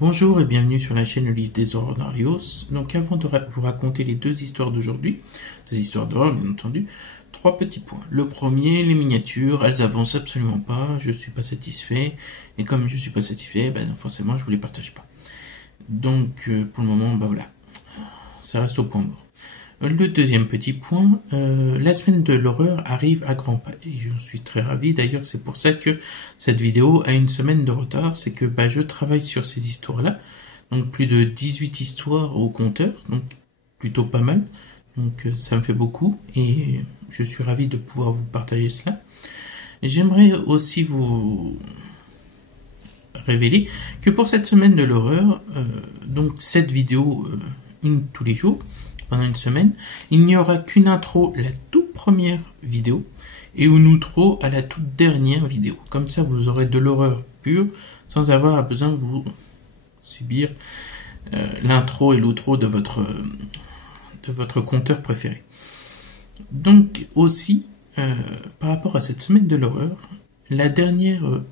Bonjour et bienvenue sur la chaîne Le Livre des Horreurs d'Arios. Donc avant de vous raconter les deux histoires d'aujourd'hui, deux histoires d'horreur bien entendu, trois petits points. Le premier, les miniatures, elles avancent absolument pas, je suis pas satisfait, et comme je suis pas satisfait, forcément je vous les partage pas. Donc pour le moment, voilà, ça reste au point mort. Le deuxième petit point, la semaine de l'horreur arrive à grands pas et j'en suis très ravi. D'ailleurs, c'est pour ça que cette vidéo a une semaine de retard. C'est que je travaille sur ces histoires-là. Donc plus de 18 histoires au compteur, donc plutôt pas mal. Donc ça me fait beaucoup et je suis ravi de pouvoir vous partager cela. J'aimerais aussi vous révéler que pour cette semaine de l'horreur, donc cette vidéo, une tous les jours, pendant une semaine, il n'y aura qu'une intro, la toute première vidéo, et une outro à la toute dernière vidéo. Comme ça, vous aurez de l'horreur pure, sans avoir besoin de vous subir l'intro et l'outro de votre conteur préféré. Donc aussi, par rapport à cette semaine de l'horreur, la dernière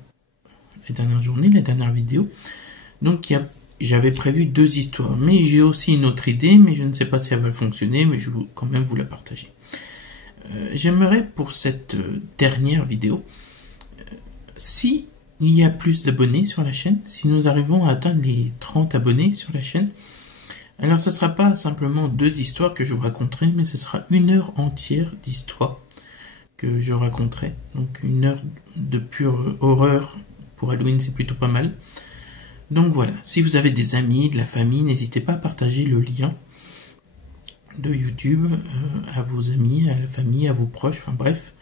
journée, la dernière vidéo, donc j'avais prévu deux histoires, mais j'ai aussi une autre idée, mais je ne sais pas si elle va fonctionner, mais je vais quand même vous la partager. J'aimerais pour cette dernière vidéo, si il y a plus d'abonnés sur la chaîne, si nous arrivons à atteindre les 30 abonnés sur la chaîne, alors ce ne sera pas simplement deux histoires que je vous raconterai, mais ce sera une heure entière d'histoire que je raconterai. Donc une heure de pure horreur pour Halloween, c'est plutôt pas mal. Donc voilà, si vous avez des amis, de la famille, n'hésitez pas à partager le lien de YouTube à vos amis, à la famille, à vos proches, enfin bref,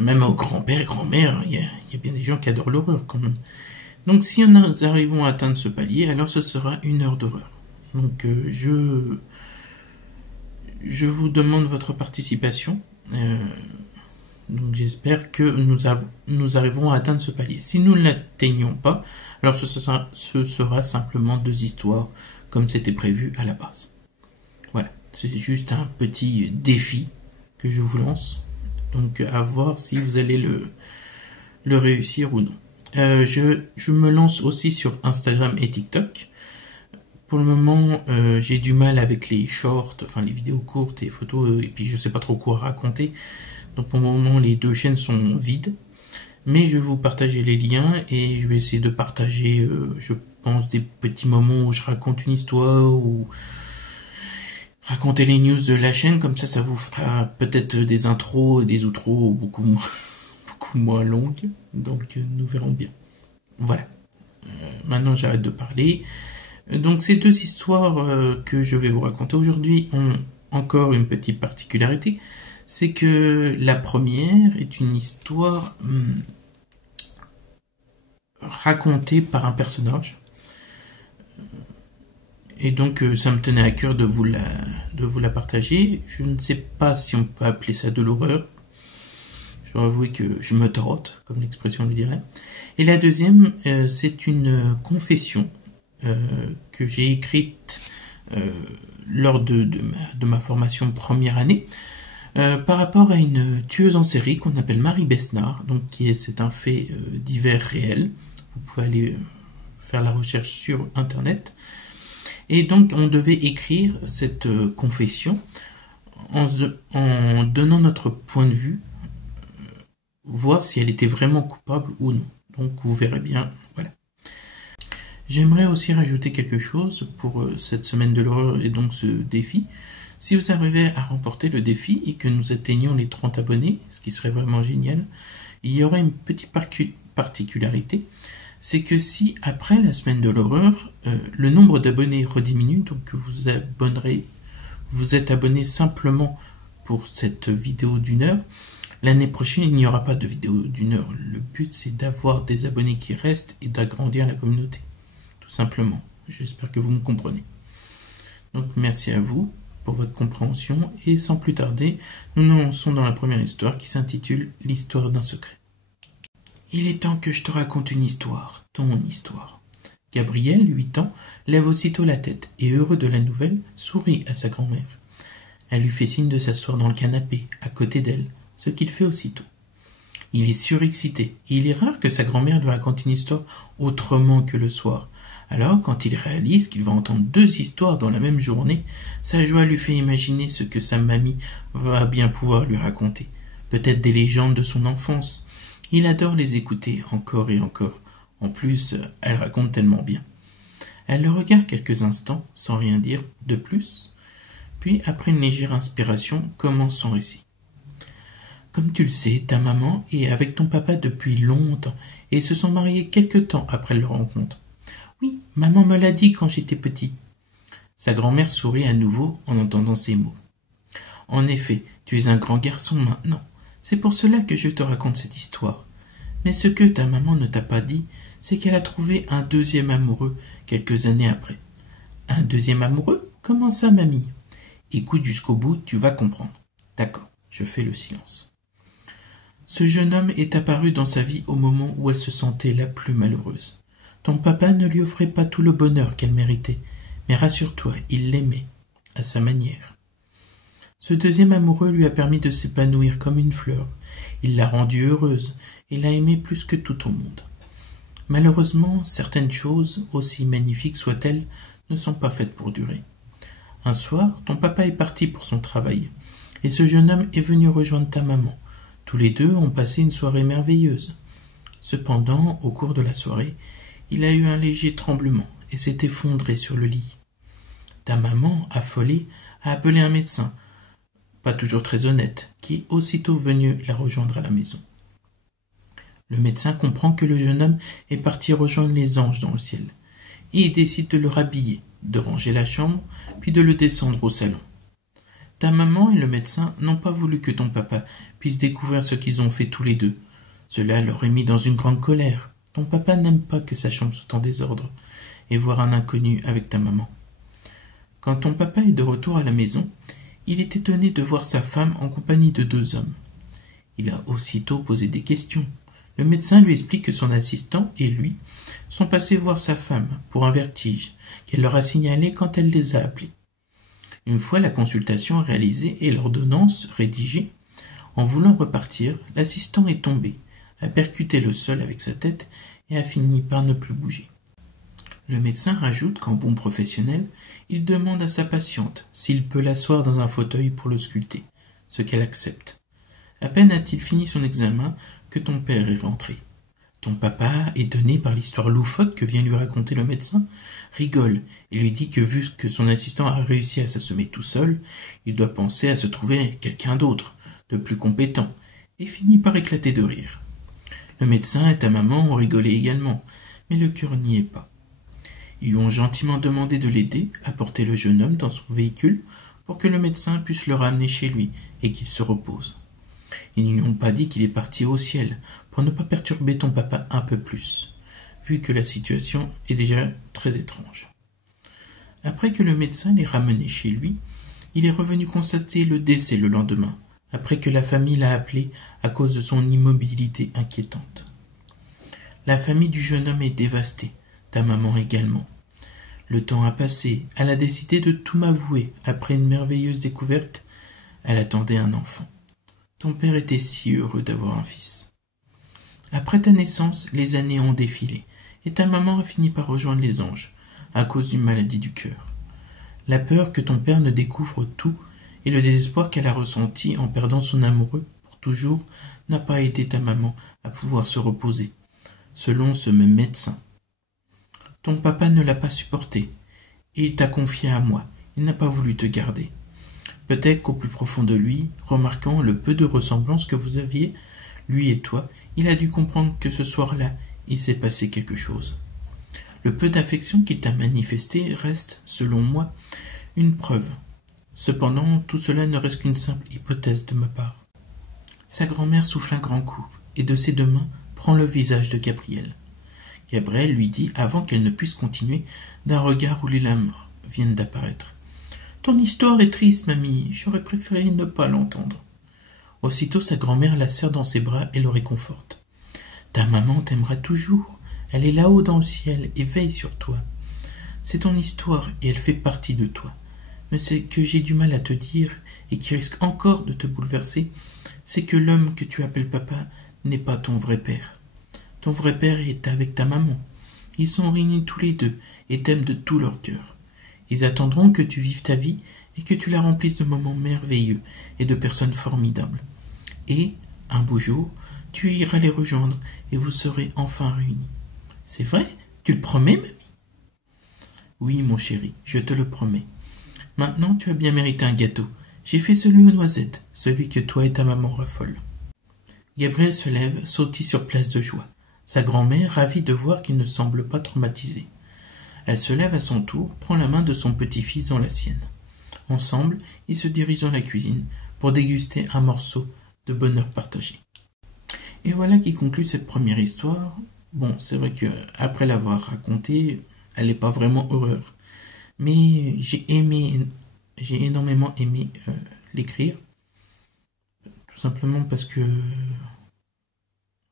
même aux grands-pères, grand-mères, il y a bien des gens qui adorent l'horreur quand même. Donc si nous arrivons à atteindre ce palier, alors ce sera une heure d'horreur. Donc je vous demande votre participation. Donc j'espère que nous arriverons à atteindre ce palier. Si nous ne l'atteignons pas, alors ce sera simplement deux histoires comme c'était prévu à la base. Voilà, c'est juste un petit défi que je vous lance. Donc à voir si vous allez le réussir ou non. Je me lance aussi sur Instagram et TikTok. Pour le moment, j'ai du mal avec les shorts, enfin les vidéos courtes et photos, et puis je sais pas trop quoi raconter. Donc pour le moment, les deux chaînes sont vides. Mais je vais vous partager les liens et je vais essayer de partager, je pense, des petits moments où je raconte une histoire ou raconter les news de la chaîne. Comme ça vous fera peut-être des intros et des outros beaucoup moins longues. Donc nous verrons bien. Voilà. Maintenant j'arrête de parler. Donc ces deux histoires que je vais vous raconter aujourd'hui ont encore une petite particularité. C'est que la première est une histoire racontée par un personnage. Et donc ça me tenait à cœur de vous la partager. Je ne sais pas si on peut appeler ça de l'horreur. Je dois avouer que je me trotte, comme l'expression le dirait. Et la deuxième, c'est une confession que j'ai écrite lors de ma formation première année. Par rapport à une tueuse en série qu'on appelle Marie Besnard, donc c'est un fait divers réel. Vous pouvez aller faire la recherche sur internet. Et donc on devait écrire cette confession en donnant notre point de vue, voir si elle était vraiment coupable ou non. Donc vous verrez bien, voilà. J'aimerais aussi rajouter quelque chose pour cette semaine de l'horreur et donc ce défi. Si vous arrivez à remporter le défi et que nous atteignions les 30 abonnés, ce qui serait vraiment génial, il y aurait une petite particularité, c'est que si après la semaine de l'horreur, le nombre d'abonnés rediminue, donc que vous êtes abonné simplement pour cette vidéo d'une heure, l'année prochaine il n'y aura pas de vidéo d'une heure. Le but c'est d'avoir des abonnés qui restent et d'agrandir la communauté, tout simplement. J'espère que vous me comprenez. Donc merci à vous pour votre compréhension, et sans plus tarder, nous nous lançons dans la première histoire qui s'intitule « L'histoire d'un secret ». Il est temps que je te raconte une histoire, ton histoire. Gabriel, 8 ans, lève aussitôt la tête et, heureux de la nouvelle, sourit à sa grand-mère. Elle lui fait signe de s'asseoir dans le canapé, à côté d'elle, ce qu'il fait aussitôt. Il est surexcité, et il est rare que sa grand-mère lui raconte une histoire autrement que le soir. Alors, quand il réalise qu'il va entendre 2 histoires dans la même journée, sa joie lui fait imaginer ce que sa mamie va bien pouvoir lui raconter. Peut-être des légendes de son enfance. Il adore les écouter encore et encore. En plus, elle raconte tellement bien. Elle le regarde quelques instants, sans rien dire de plus, puis, après une légère inspiration, commence son récit. Comme tu le sais, ta maman est avec ton papa depuis longtemps, et ils se sont mariés quelque temps après leur rencontre. Oui, maman me l'a dit quand j'étais petit. Sa grand-mère sourit à nouveau en entendant ces mots. En effet, tu es un grand garçon maintenant. C'est pour cela que je te raconte cette histoire. Mais ce que ta maman ne t'a pas dit, c'est qu'elle a trouvé un 2e amoureux quelques années après. Un 2e amoureux? Comment ça, mamie? Écoute jusqu'au bout, tu vas comprendre. D'accord, je fais le silence. Ce jeune homme est apparu dans sa vie au moment où elle se sentait la plus malheureuse. Ton papa ne lui offrait pas tout le bonheur qu'elle méritait, mais rassure-toi, il l'aimait, à sa manière. Ce 2e amoureux lui a permis de s'épanouir comme une fleur. Il l'a rendue heureuse et l'a aimée plus que tout au monde. Malheureusement, certaines choses, aussi magnifiques soient-elles, ne sont pas faites pour durer. Un soir, ton papa est parti pour son travail, et ce jeune homme est venu rejoindre ta maman. Tous les deux ont passé une soirée merveilleuse. Cependant, au cours de la soirée, il a eu un léger tremblement et s'est effondré sur le lit. Ta maman, affolée, a appelé un médecin, pas toujours très honnête, qui est aussitôt venu la rejoindre à la maison. Le médecin comprend que le jeune homme est parti rejoindre les anges dans le ciel, et il décide de le rhabiller, de ranger la chambre, puis de le descendre au salon. Ta maman et le médecin n'ont pas voulu que ton papa puisse découvrir ce qu'ils ont fait tous les deux. Cela leur est mis dans une grande colère. Ton papa n'aime pas que sa chambre soit en désordre, et voir un inconnu avec ta maman. Quand ton papa est de retour à la maison, il est étonné de voir sa femme en compagnie de 2 hommes. Il a aussitôt posé des questions. Le médecin lui explique que son assistant et lui sont passés voir sa femme pour un vertige qu'elle leur a signalé quand elle les a appelés. Une fois la consultation réalisée et l'ordonnance rédigée, en voulant repartir, l'assistant est tombé, a percuté le sol avec sa tête et a fini par ne plus bouger. Le médecin rajoute qu'en bon professionnel, il demande à sa patiente s'il peut l'asseoir dans un fauteuil pour le sculpter, ce qu'elle accepte. À peine a-t-il fini son examen que ton père est rentré. Ton papa, étonné par l'histoire loufoque que vient lui raconter le médecin, rigole et lui dit que vu que son assistant a réussi à s'assommer tout seul, il doit penser à se trouver quelqu'un d'autre, de plus compétent, et finit par éclater de rire. Le médecin et ta maman ont rigolé également, mais le cœur n'y est pas. Ils lui ont gentiment demandé de l'aider à porter le jeune homme dans son véhicule pour que le médecin puisse le ramener chez lui et qu'il se repose. Ils ne lui ont pas dit qu'il est parti au ciel pour ne pas perturber ton papa un peu plus, vu que la situation est déjà très étrange. Après que le médecin l'ait ramené chez lui, il est revenu constater le décès le lendemain, après que la famille l'a appelé à cause de son immobilité inquiétante. La famille du jeune homme est dévastée, ta maman également. Le temps a passé, elle a décidé de tout m'avouer après une merveilleuse découverte. Elle attendait un enfant. Ton père était si heureux d'avoir un fils. Après ta naissance, les années ont défilé, et ta maman a fini par rejoindre les anges, à cause d'une maladie du cœur. La peur que ton père ne découvre tout, et le désespoir qu'elle a ressenti en perdant son amoureux pour toujours, n'a pas aidé ta maman à pouvoir se reposer, selon ce même médecin. Ton papa ne l'a pas supporté, et il t'a confié à moi, il n'a pas voulu te garder. Peut-être qu'au plus profond de lui, remarquant le peu de ressemblance que vous aviez, lui et toi, il a dû comprendre que ce soir-là, il s'est passé quelque chose. Le peu d'affection qu'il t'a manifesté reste, selon moi, une preuve. Cependant, tout cela ne reste qu'une simple hypothèse de ma part. Sa grand-mère souffle un grand coup, et de ses 2 mains prend le visage de Gabriel. Gabriel lui dit, avant qu'elle ne puisse continuer, d'un regard où les larmes viennent d'apparaître. « Ton histoire est triste, mamie, j'aurais préféré ne pas l'entendre. » Aussitôt sa grand-mère la serre dans ses bras et le réconforte. « Ta maman t'aimera toujours, elle est là-haut dans le ciel et veille sur toi. C'est ton histoire et elle fait partie de toi. Mais ce que j'ai du mal à te dire et qui risque encore de te bouleverser, c'est que l'homme que tu appelles papa n'est pas ton vrai père. Ton vrai père est avec ta maman. Ils sont réunis tous les deux et t'aiment de tout leur cœur. Ils attendront que tu vives ta vie et que tu la remplisses de moments merveilleux et de personnes formidables. Et, un beau jour, tu iras les rejoindre et vous serez enfin réunis. C'est vrai? Tu le promets, mamie? Oui, mon chéri, je te le promets. Maintenant, tu as bien mérité un gâteau. J'ai fait celui aux noisettes, celui que toi et ta maman raffolent. Gabriel se lève, sautille sur place de joie. Sa grand-mère, ravie de voir qu'il ne semble pas traumatisé. Elle se lève à son tour, prend la main de son petit-fils dans la sienne. Ensemble, ils se dirigent dans la cuisine pour déguster un morceau de bonheur partagé. Et voilà qui conclut cette première histoire. Bon, c'est vrai que après l'avoir racontée, elle n'est pas vraiment horreur. Mais j'ai énormément aimé l'écrire. Tout simplement parce que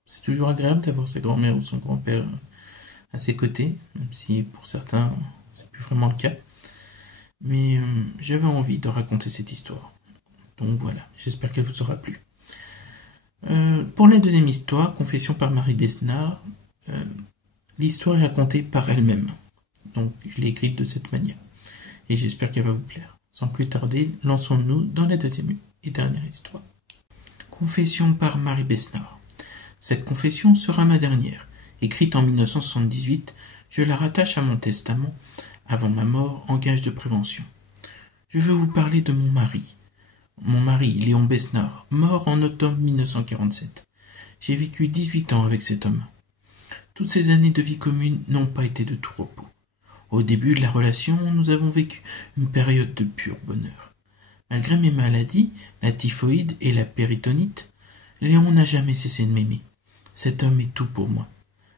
c'est toujours agréable d'avoir sa grand-mère ou son grand-père à ses côtés, même si pour certains, c'est plus vraiment le cas. Mais j'avais envie de raconter cette histoire. Donc voilà, j'espère qu'elle vous aura plu. Pour la deuxième histoire, Confession par Marie Besnard, l'histoire est racontée par elle-même. Donc je l'ai écrite de cette manière. Et j'espère qu'elle va vous plaire. Sans plus tarder, lançons-nous dans la deuxième et dernière histoire. Confession par Marie Besnard. Cette confession sera ma dernière. Écrite en 1978, je la rattache à mon testament, avant ma mort, en gage de prévention. Je veux vous parler de mon mari. Mon mari, Léon Besnard, mort en octobre 1947. J'ai vécu 18 ans avec cet homme. Toutes ces années de vie commune n'ont pas été de tout repos. Au début de la relation, nous avons vécu une période de pur bonheur. Malgré mes maladies, la typhoïde et la péritonite, Léon n'a jamais cessé de m'aimer. Cet homme est tout pour moi.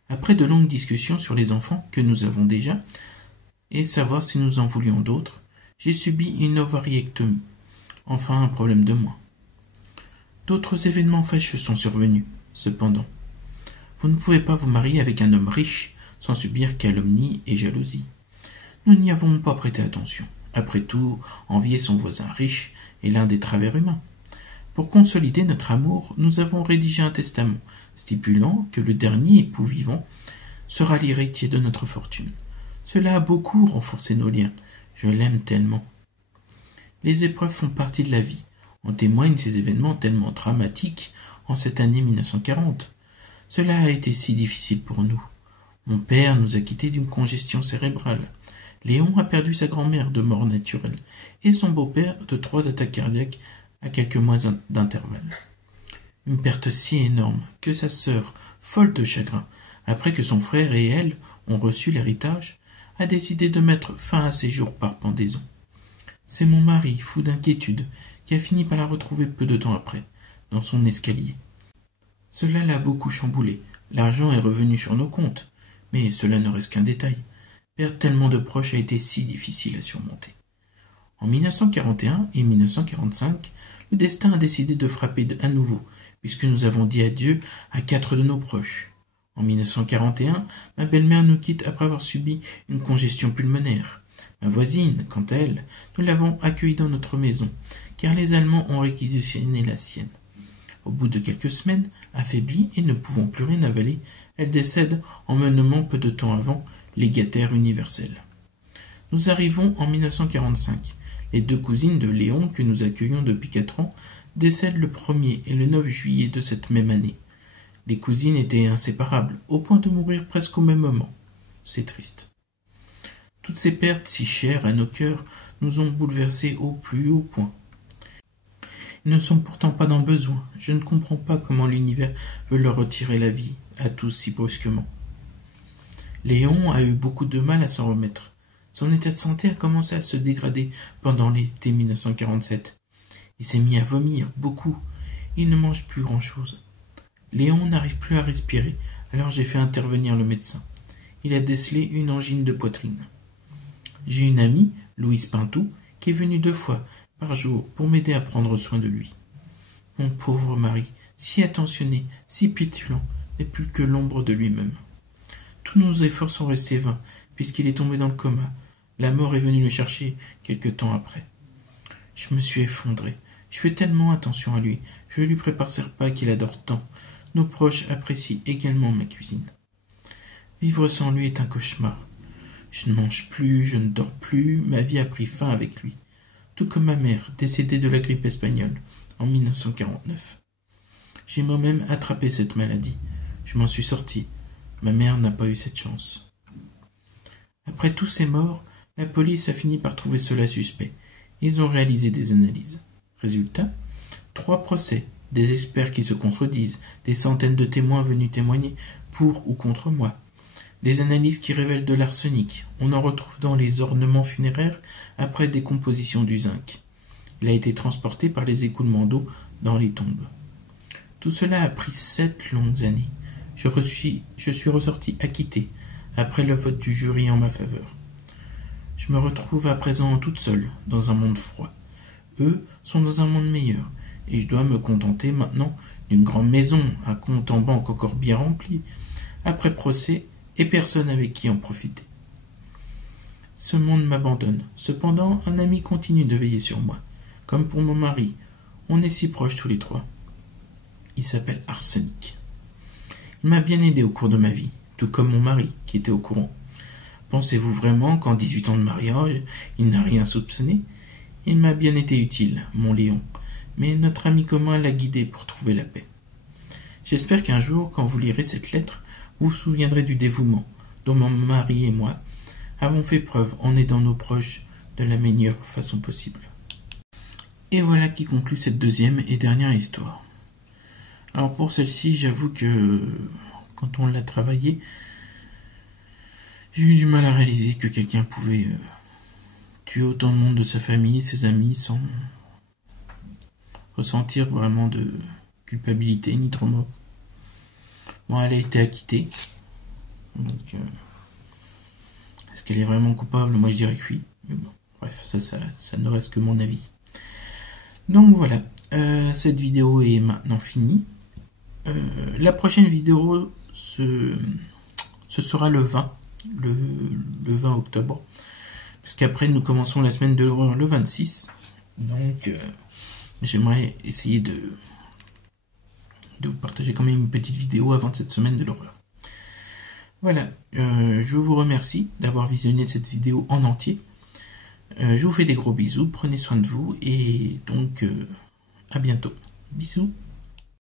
Après de longues discussions sur les enfants que nous avons déjà, et savoir si nous en voulions d'autres, j'ai subi une ovariectomie. Enfin, un problème de moins. D'autres événements fâcheux sont survenus, cependant. Vous ne pouvez pas vous marier avec un homme riche sans subir calomnie et jalousie. Nous n'y avons pas prêté attention. Après tout, envier son voisin riche est l'un des travers humains. Pour consolider notre amour, nous avons rédigé un testament stipulant que le dernier époux vivant sera l'héritier de notre fortune. Cela a beaucoup renforcé nos liens. Je l'aime tellement. Les épreuves font partie de la vie. En témoignent ces événements tellement dramatiques en cette année 1940. Cela a été si difficile pour nous. Mon père nous a quittés d'une congestion cérébrale. Léon a perdu sa grand-mère de mort naturelle et son beau-père de 3 attaques cardiaques à quelques mois d'intervalle. Une perte si énorme que sa sœur, folle de chagrin, après que son frère et elle ont reçu l'héritage, a décidé de mettre fin à ses jours par pendaison. C'est mon mari, fou d'inquiétude, qui a fini par la retrouver peu de temps après, dans son escalier. Cela l'a beaucoup chamboulé. L'argent est revenu sur nos comptes, mais cela ne reste qu'un détail. Perdre tellement de proches a été si difficile à surmonter. En 1941 et 1945, le destin a décidé de frapper à nouveau, puisque nous avons dit adieu à 4 de nos proches. En 1941, ma belle-mère nous quitte après avoir subi une congestion pulmonaire. Ma voisine, quant à elle, nous l'avons accueillie dans notre maison, car les Allemands ont réquisitionné la sienne. Au bout de quelques semaines, affaiblie et ne pouvant plus rien avaler, elle décède en me nommant peu de temps avant légataire universel. Nous arrivons en 1945. Les 2 cousines de Léon, que nous accueillons depuis 4 ans, décèdent le 1er et le 9 juillet de cette même année. Les cousines étaient inséparables, au point de mourir presque au même moment. C'est triste. Toutes ces pertes si chères à nos cœurs nous ont bouleversés au plus haut point. Ils ne sont pourtant pas dans le besoin. Je ne comprends pas comment l'univers veut leur retirer la vie, à tous si brusquement. Léon a eu beaucoup de mal à s'en remettre. Son état de santé a commencé à se dégrader pendant l'été 1947. Il s'est mis à vomir, beaucoup. Il ne mange plus grand-chose. Léon n'arrive plus à respirer, alors j'ai fait intervenir le médecin. Il a décelé une angine de poitrine. J'ai une amie, Louise Pintou, qui est venue 2 fois par jour pour m'aider à prendre soin de lui. Mon pauvre mari, si attentionné, si pétulant, n'est plus que l'ombre de lui-même. Tous nos efforts sont restés vains, puisqu'il est tombé dans le coma. La mort est venue le chercher quelque temps après. Je me suis effondré. Je fais tellement attention à lui. Je lui prépare ses repas qu'il adore tant. Nos proches apprécient également ma cuisine. Vivre sans lui est un cauchemar. Je ne mange plus, je ne dors plus, ma vie a pris fin avec lui. Tout comme ma mère, décédée de la grippe espagnole en 1949. J'ai moi-même attrapé cette maladie. Je m'en suis sorti. Ma mère n'a pas eu cette chance. Après tous ces morts, la police a fini par trouver cela suspect. Ils ont réalisé des analyses. Résultat, 3 procès, des experts qui se contredisent, des centaines de témoins venus témoigner pour ou contre moi. Des analyses qui révèlent de l'arsenic. On en retrouve dans les ornements funéraires après décomposition du zinc. Il a été transporté par les écoulements d'eau dans les tombes. Tout cela a pris 7 longues années. Je suis ressorti acquitté, après le vote du jury en ma faveur. Je me retrouve à présent toute seule, dans un monde froid. Eux sont dans un monde meilleur, et je dois me contenter maintenant d'une grande maison, un compte en banque encore bien rempli, après procès, et personne avec qui en profiter. Ce monde m'abandonne. Cependant, un ami continue de veiller sur moi. Comme pour mon mari, on est si proches tous les 3. Il s'appelle Arsenic. Il m'a bien aidé au cours de ma vie, tout comme mon mari, qui était au courant. Pensez-vous vraiment qu'en 18 ans de mariage, il n'a rien soupçonné? Il m'a bien été utile, mon Léon, mais notre ami commun l'a guidé pour trouver la paix. J'espère qu'un jour, quand vous lirez cette lettre, vous vous souviendrez du dévouement dont mon mari et moi avons fait preuve en aidant nos proches de la meilleure façon possible. Et voilà qui conclut cette deuxième et dernière histoire. Alors pour celle-ci, j'avoue que quand on l'a travaillée, j'ai eu du mal à réaliser que quelqu'un pouvait tuer autant de monde de sa famille, ses amis, sans ressentir vraiment de culpabilité ni de remords. Bon, elle a été acquittée. Donc, est-ce qu'elle est vraiment coupable? Moi, je dirais que oui. Mais bon, bref, ça ne reste que mon avis. Donc voilà, cette vidéo est maintenant finie. La prochaine vidéo, ce sera le 20 octobre. Parce qu'après, nous commençons la semaine de l'horreur le 26. Donc, j'aimerais essayer de vous partager quand même une petite vidéo avant cette semaine de l'horreur. Voilà, je vous remercie d'avoir visionné cette vidéo en entier. Je vous fais des gros bisous, prenez soin de vous et donc à bientôt. Bisous.